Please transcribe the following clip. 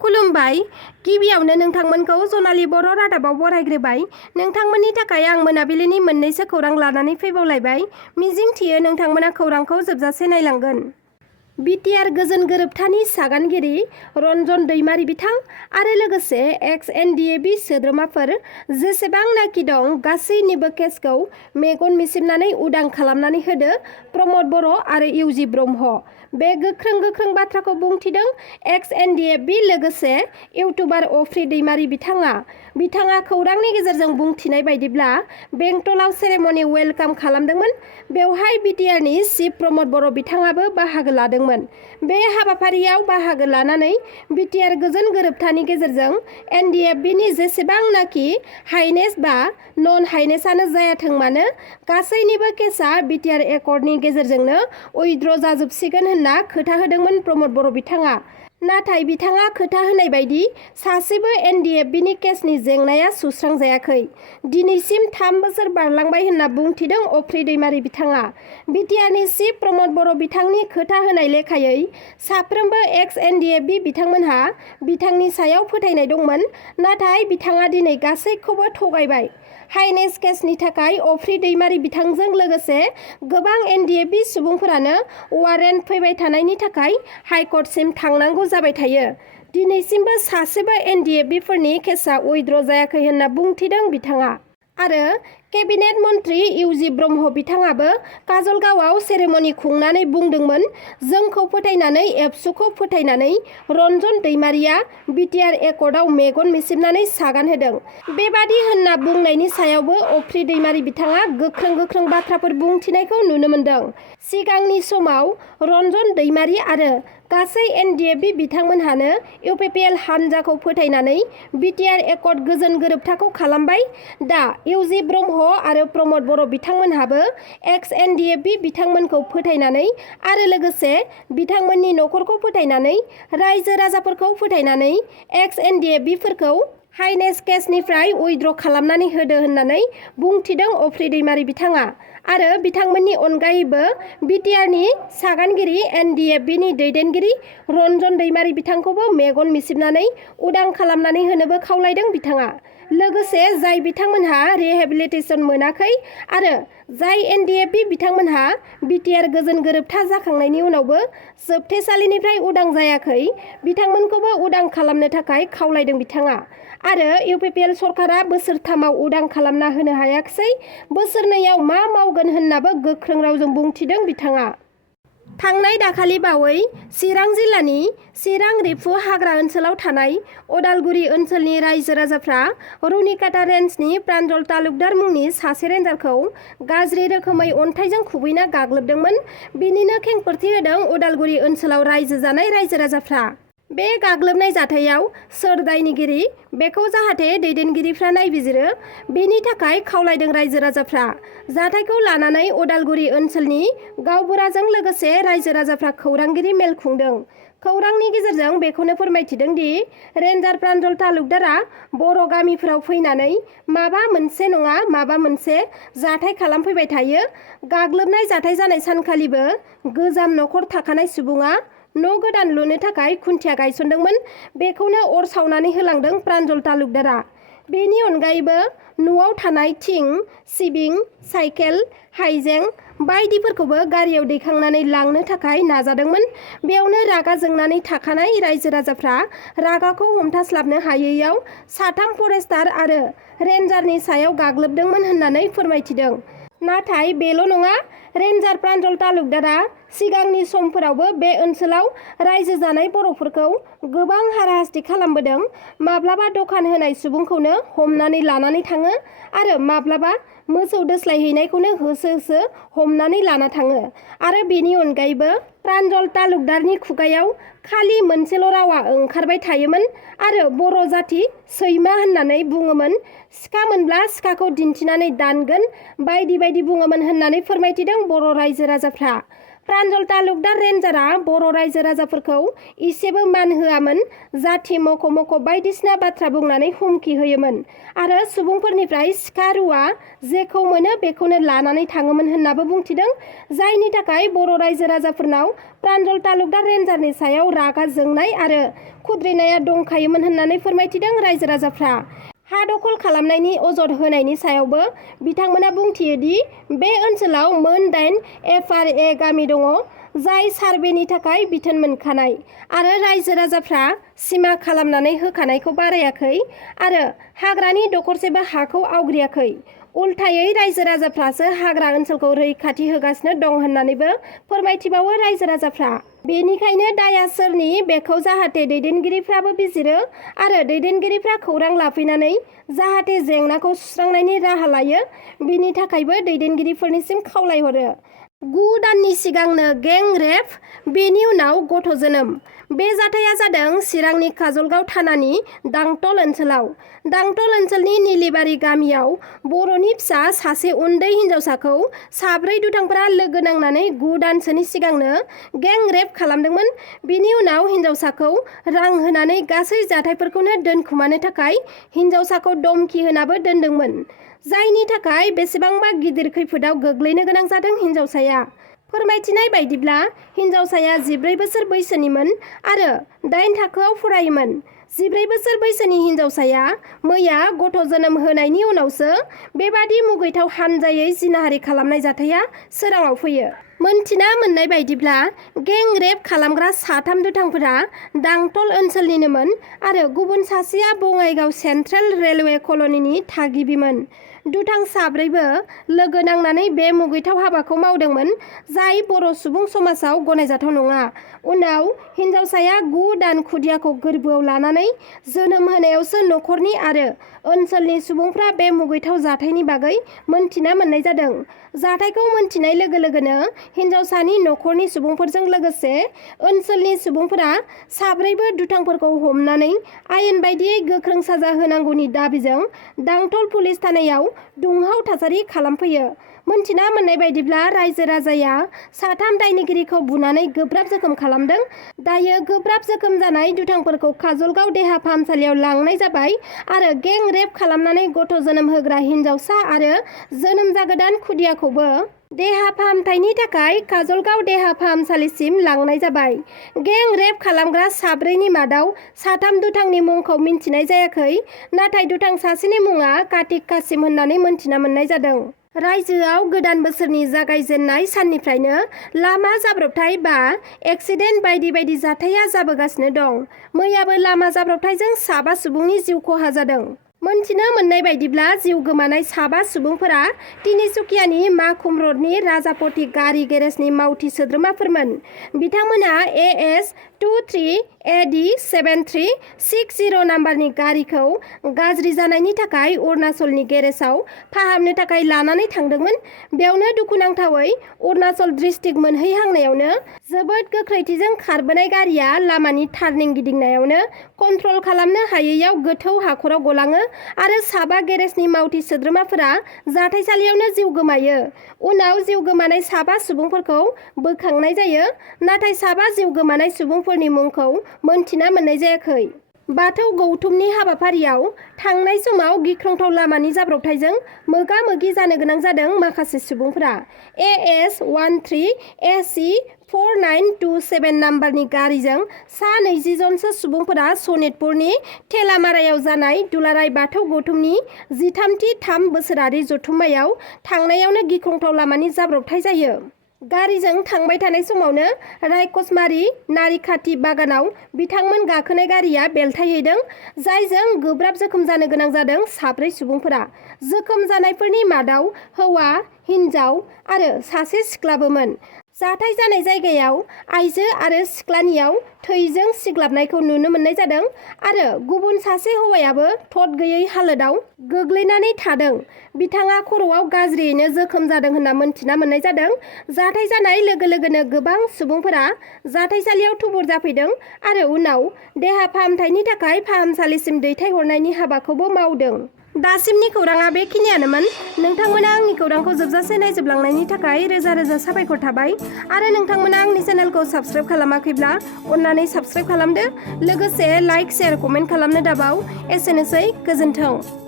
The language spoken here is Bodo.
खुलुमबाय। गिबियावनो नोंथांमोनखौ जनालि बर' रादाबाव बरायग्रोबाय। नोंथांमोननि थाखाय आं मोनाबिलिनि मोननैसो खौरां लानानै फैबावलायबाय। मिजिं थियो नोंथांमोना खौरांखौ जोबजासे नायलांगोन। बिटिआर गोजोन गोरोबथानि सागानगिरि रन्जन दैमारि बिथां आरो लोगोसे एक्स-एनडिएबि सोद्रोमाफोर जेसेबांनाखि दं गासैनिबो केसखौ मेगन मिसिबनानै उदां खालामनानै होदो प्रमद बर' आरो इउजि ब्रह्म। बे गोख्रों बाथ्राखौ बुंथिदों एक्स-एनडिएबि लोगोसे इउटुबार अफ्रि दैमारि बिथाङा खौरांनि गेजेरजों बुंथिनाय बायदिब्ला बेंटलाव सेरेमनि वेलकाम खालामदोंमोन। बेवहाय बिटिआरनि चिफ प्रमद बर' बिथाङाबो बाहागो लादोंमोन। बे हाबाफारियाव बाहागो लानानै बिटिआर गोजोन गोरोबथानि गेजेरजों एनडिएफबिनि जेसेबांनाखि हाइनेस बा नन हाइनेसानो जायाथों मानो गासैनिबो केसआ बिटिआर एकर्डनि गेजेरजोंनो उइद्र' जाजोबसिगोन होनना खोथा होदोंमोन प्रमद बर' बिथाङा। नाथाय बिथाङा खोथा होनाय बायदि सासेबो एनडिएफबिनि केसनि जेंनाया सुस्रांजायाखै। दिनैसिम 3 बोसोर बारलांबाय होनना बुंथिदों अफ्रि दैमारि बिथाङा। बिटिआरनि चिफ प्रमद बर' बिथांनि खोथा होनाय लेखायै साफ्रोमबो एक्स-एनडिएफबि बिथांमोनहा बिथांनि सायाव फोथायनाय दंमोन। नाथाय बिथाङा दिनै गासैखौबो थगायबाय। हाइनेस केसनि थाखाय अफ्रि दैमारि बिथांजों लोगोसे गोबां एनडिएफबि सुबुंफोरानो वारेन्ट फैबाय थानायनि थाखाय हाइकर्टसिम थांनांगौ जाबाय थायो। दिनैसिमबो सासेबो एनडिएफबिफोरनि केसआ उइद्र' जायाखै होनना बुंथिदों बिथाङा। आरो केबिनेट मन्त्रि इउजि ब्रह्म बिथाङाबो काजलगावआव सेरेमनि खुंनानै बुंदोंमोन, जोंखौ फोथायनानै एबसुखौ फोथायनानै रन्जन दैमारिया बिटिआर एकर्डआव मेगन मिसिबनानै सागान होदों। बेबादि होनना बुंनायनि सायावबो अफ्रि दैमारि बिथाङा गोख्रों बाथ्राफोर बुंथिनायखौ नुनो मोन्दों। सिगांनि समाव रन्जन दैमारि आरो गासै एनडिएफबि बिथांमोनहानो इउपिपिएल हानजाखौ फोथायनानै बिटिआर एकर्ड गोजोन गोरोबथाखौ खालामबाय। दा इउजि ब्रह्म आरो प्रमद बर' बिथांमोनहाबो एक्स-एनडिएफबि बिथांमोनखौ फोथायनानै आरो लोगोसे बिथांमोननि न'खरखौ फोथायनानै रायजो राजाफोरखौ फोथायनानै एक्स-एनडिएफबिफोरखौ हाइनेस केसनिफ्राय उइद्र' खालामनानै होदो होननानै बुंथिदों अफ्रि दैमारि बिथाङा। आरो बिथांमोननि अनगायैबो बिटिआरनि सागानगिरि एनडिएफबिनि दैदेनगिरि रन्जन दैमारि बिथांखौबो मेगन मिसिबनानै उदां खालामनानै होनोबो खावलायदों बिथाङा। लोगोसे जाय बिथांमोनहा रिहेबिलिटेसन मोनाखै आरो जाय एनडिएफबि बिथांमोनहा बिटिआर गोजोन गोरोबथा जाखांनायनि उनावबो जोबथेसालिनिफ्राय उदां जायाखै बिथांमोनखौबो उदां खालामनो थाखाय खावलायदों बिथाङा। आरो इउपिपिएल सरकारा बोसोरथामाव उदां खालामना होनो हायाखिसै, बोसोरनैयाव मा मावगोन होननाबो गोख्रों रावजों बुंथिदों बिथाङा। थांनाय दाखालि बावै चिरां जिल्लानि चिरां रिफु हाग्रा ओनसोलाव थानाय अदालगुरि ओनसोलनि रायजो राजाफ्रा रुनिकाटा रेन्जनि प्रान्जल तालुकदार मुंनि सासे रेन्जारखौ गाज्रि रोखोमै अन्थाइजों खुबैना गाग्लोबदोंमोन। बिनिनो खेंफोरथि होदों अदालगुरि ओनसोलाव रायजो जानाय रायजो राजाफ्रा। बे गाग्लोबनाय जाथायाव सोर दायनिगिरि बेखौ जाहाथे दैदेनगिरिफ्रा नायबिजिरो, बेनि थाखाय खावलायदों रायजो राजाफ्रा। जाथायखौ लानानै अदालगुरि ओनसोलनि गावबुराजों लोगोसे रायजो राजाफ्रा खौरांगिरि मेल खुंदों। खौरांनि गेजेरजों बेखौनो फोरमायथिदों दि रेन्जार प्रान्जल तालुकदारा बर' गामिफोराव फैनानै माबा मोनसे नङा माबा मोनसे जाथाय खालामफैबाय थायो। गाग्लोबनाय जाथाय जानाय सानखालिबो गोजाम न'खर थाखानाय सुबुङा न' गोदान लुनो थाखाय खुन्थिया गायसनदोंमोन, बेखौनो अर सावनानै होलांदों प्रान्जल तालुकदारा। बेनि अनगायैबो न'आव थानाय थिं, सिबिं, साइकेल, हाइजें बायदिफोरखौबो गारियाव दैखांनानै लांनो थाखाय नाजादोंमोन। बेयावनो रागा जोंनानै थाखानाय रायजो राजाफ्रा रागाखौ हमथास्लाबनो हायैयाव 3 फरेस्टार आरो रेन्जारनि सायाव गाग्लोबदोंमोन होननानै फोरमायथिदों। नाथाय बेल' नङा, रेन्जार प्रान्जल तालुकदारा सिगांनि समफोरावबो बे ओनसोलाव रायजो जानाय बर'फोरखौ गोबां हाराहास्ति खालामबोदों। माब्लाबा दखान होनाय सुबुंखौनो हमनानै लानानै थाङो आरो माब्लाबा मोसौ दोस्लायहैनायखौनो होसो हमनानै लाना थाङो। आरो बेनि अनगायैबो प्रान्जल तालुकदारनि खुगायाव खालि मोनसेल' रावा ओंखारबाय थायोमोन आरो बर' जाति सैमा होननानै बुङोमोन। सिखा मोनब्ला सिखाखौ दिन्थिनानै दानगोन बायदि बुङोमोन होननानै फोरमायथिदों बर' रायजो राजाफ्रा। प्रान्जल तालुकदार रेन्जारा बर' रायजो राजाफोरखौ इसेबो मान होआमोन, जाथि मख' बायदिसिना बाथ्रा बुंनानै हुमखि होयोमोन आरो सुबुंफोरनिफ्राय सिखा रुवा जेखौ मोनो बेखौनो लानानै थाङोमोन होननाबो बुंथिदों, जायनि थाखाय बर' रायजो राजाफोरनाव प्रान्जल तालुकदार रेन्जारनि सायाव रागा जोंनाय आरो खुद्रिनाया दंखायोमोन होननानै फोरमायथिदों रायजो राजाफ्रा। हा दखल खालामनायनि अजद होनायनि सायावबो बिथांमोना बुंथियो दि बे ओनसोलाव मोन 8 FRA गामि दङ, जाय सार्भेनि थाखाय बिथोन मोनखानाय आरो रायजो राजाफ्रा सिमा खालामनानै होखानायखौ बारायाखै आरो हाग्रानि दखरसेबो हाखौ आवग्रियाखै। उल्थायै रायजो राजाफ्रासो हाग्रा ओनसोलखौ रैखाथि होगासिनो दं होननानैबो फोरमायथिबावो रायजो राजाफ्रा। बेनिखायनो दाया सोरनि बेखौ जाहाथे दैदेनगिरिफ्राबो बिजिरो आरो दैदेनगिरिफ्रा खौरां लाफैनानै जाहाथे जेंनाखौ सुस्रांनायनि राहा लायो, बिनि थाखायबो दैदेनगिरिफोरनिसिम खावलायहरो। 9 दाननि सिगांनो गें रेप, बेनि उनाव गथ' जोनोम। बे जाथाया जादों चिरांनि काजलगाव थानानि दांतल ओनसोलाव। दांतल ओनसोलनि निलिबारि गामियाव बर'नि फिसा सासे उन्दै हिन्जावसाखौ साब्रै दुथांफोरा लोगो नांनानै 9 दानसोनि सिगांनो गें रेप खालामदोंमोन। बिनि उनाव हिन्जावसाखौ रां होनानै गासै जाथायफोरखौनो दोनखुमानो थाखाय हिन्जावसाखौ धमखि होनाबो दोनदोंमोन, जायनि थाखाय बेसेबांबा गिदिर खैफोदाव गोग्लैनो गोनां जादों हिन्जावसाया। फोरमायथिनाय बायदिब्ला हिन्जावसाया 14 बोसोर बैसोनिमोन आरो 8 थाखोआव फरायोमोन। 14 बोसोर बैसोनि हिन्जावसाया मैया गथ' जोनोम होनायनि उनावसो बेबादि मुगैथाव हानजायै जिनाहारि खालामनाय जाथाया सोराङाव फैयो। मोनथिना मोननाय बायदिब्ला गें रेप खालामग्रा 3 दुथांफोरा दांतल ओनसोलनिनोमोन आरो गुबुन सासेया बङाइगाव सेन्ट्रेल रेलवे कल'निनि थागिबिमोन। दुथां साब्रैबो लोगो नांनानै बे मुगैथाव हाबाखौ मावदोंमोन, जाय बर' सुबुं समाजाव गनायजाथाव नङा। उनाव हिन्जावसाया 9 दान खुदियाखौ गोरबोआव लानानै जोनोम होनायावसो न'खरनि आरो ओनसोलनि सुबुंफ्रा बे मुगैथाव जाथायनि बागै मोनथिना मोननाय जादों। जाथायखौ मोनथिनाय लोगो लोगोनो हिन्जावसानि न'खरनि सुबुंफोरजों लोगोसे ओनसोलनि सुबुंफोरा साब्रैबो दुथांफोरखौ हमनानै आयेन बायदियै गोख्रों साजा होनांगौनि दाबिजों दांतल पुलिस थानायाव दुंहाव थासारि खालामफैयो। मोनथिना मोननाय बायदिब्ला रायजो राजाया 3 दायनिगिरिखौ बुनानै गोब्राब जोखोम खालामदों। दायो गोब्राब जोखोम जानाय दुथांफोरखौ काजलगाव देहा फाहामसालियाव लांनाय जाबाय आरो गें रेप खालामनानै गथ' जोनोम होग्रा हिन्जावसा आरो जोनोम जागोदान खुदियाखौबो देहा फाहामथायनि थाखाय काजलगाव देहा फाहामसालिसिम लांनाय जाबाय। गें रेप खालामग्रा साब्रैनि मादाव 3 दुथांनि मुंखौ मिन्थिनाय जायाखै, नाथाय दुथां सासेनि मुङा कार्तिक कासिम होननानै मोनथिना मोननाय जादों। रायजोआव गोदान बोसोरनि जागायजेननाय साननिफ्रायनो लामा जाब्रबथाय बा एक्सिडेन्ट बायदि बायदि जाथाया जाबोगासिनो दं। मैयाबो लामा जाब्रबथायजों 7 सुबुंनि जिउ खहा जादों। मोनथिनो मोननाय बायदिब्ला जिउ गोमानाय 7 सुबुंफोरा तिनिसुकियानि माखुम रडनि राजापति गारि गेरेजनि मावथि सोद्रोमाफोरमोन। बिथांमोना AS 23 AD 7360 नाम्बारनि गारिखौ गाज्रि जानायनि थाखाय अरुणाचलनि गेरेजाव फाहामनो थाखाय लानानै थांदोंमोन। बेयावनो दुखुनांथावै अरुणाचल डिस्ट्रिक्ट मोनहैहांनायावनो जोबोद गोख्रैथिजों खारबोनाय गारिया लामानि टार्निं गिदिंनायावनो कन्ट्रल खालामनो हायैयाव गोथौ हाखराव गलाङो आरो 7 गेरेजनि मावथि सोद्रोमाफोरा जाथायसालियावनो जिउ गोमायो। उनाव जिउ गोमानाय 7 सुबुंफोरखौ बोखांनाय जायो, नाथाय 7 जिउ गोमानाय सुबुंफोरनि मुंखौ मोनथिना मोननाय जायाखै। बाथौ गौथुमनि हाबाफारियाव थांनाय समाव गिख्रंथाव लामानि जाब्रबथायजों मोगा मोगि जानो गोनां जादों माखासे सुबुंफोरा। AS 13 AC 4927 नाम्बारनि गारिजों सा 20 जनसो सुबुंफोरा सनितपुरनि थेलामारायाव जानाय दुलाराय बाथौ गौथुमनि 13थि 3 बोसोरारि जथुम्मायाव थांनायावनो गिख्रंथाव लामानि जाब्रबथाय जायो। गारिजों थांबाय थानाय समावनो रायकसमारी नारिखाथि बागानाव बिथांमोन गाखोनाय गारिया बेलथायहैदों, जायजों गोब्राब जोखोम जानो गोनां जादों 7 सुबुंफोरा। जोखोम जानायफोरनि मादाव हौवा, हिन्जाव आरो सासे सिख्लाबोमोन। जाथाय जानाय जायगायाव आइजो आरो सिख्लानियाव थैजों सिग्लाबनायखौ नुनो मोननाय जादों आरो गुबुन सासे हौवायाबो थद गैयै हालोदाव गोग्लैनानै थादों। बिथाङा खर'आव गाज्रियैनो जोखोम जादों होनना मोनथिना मोननाय जादों। जाथाय जानाय लोगो लोगोनो गोबां सुबुंफोरा जाथायसालियाव थुबुर जाफैदों आरो उनाव देहा फाहामथायनि थाखाय फाहामसालिसिम दैथायहरनायनि हाबाखौबो मावदों। दासिमनि खौराङा बेखिनियानोमोन। नोंथांमोना आंनि आंनि खौरांखौ जोबजासे नायजोबलांनायनि थाखाय रोजा रोजा साबायखर थाबाय आरो नोंथांमोना आंनि चेनेलखौ साबस्क्राइब खालामाखैब्ला अन्नानै साबस्क्राइब खालामदो लोगोसे लाइक शेयार कमेन्ट खालामनो दाबाव। एसेनोसै, गोजोन्थों।